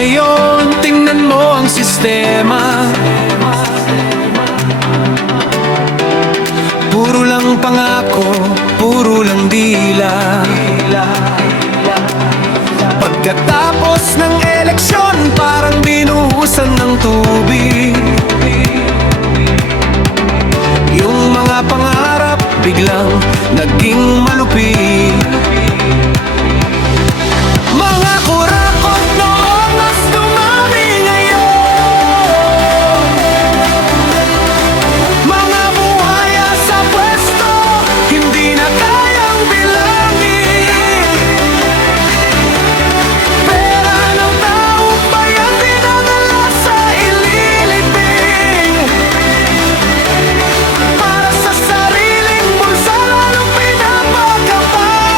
ngayon, tingnan mo ang sistema. Puro lang pangako, puro lang dila. Pagkatapos ng eleksyon, parang binuhusan ng tubig. Yung mga pangarap biglang naging malupit. Mga kurakot noon mas dumami ngayon. Mga buhaya sa pwesto, hindi na kayang bilangin. Pera ng taong bayan dinadala sa ililibing. Para sa sariling bulsa lalong pinapagkapalit.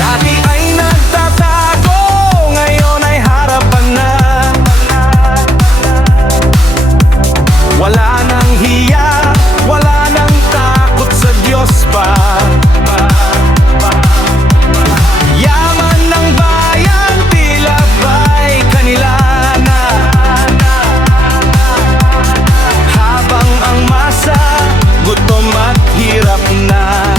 Dati ay nagtatago, ngayon ay harapan na. Wala nang hiya, wala nang takot sa Diyos pa. Yaman ng bayan, tila ba'y kanila na. Habang ang masa, gutom at hirap na.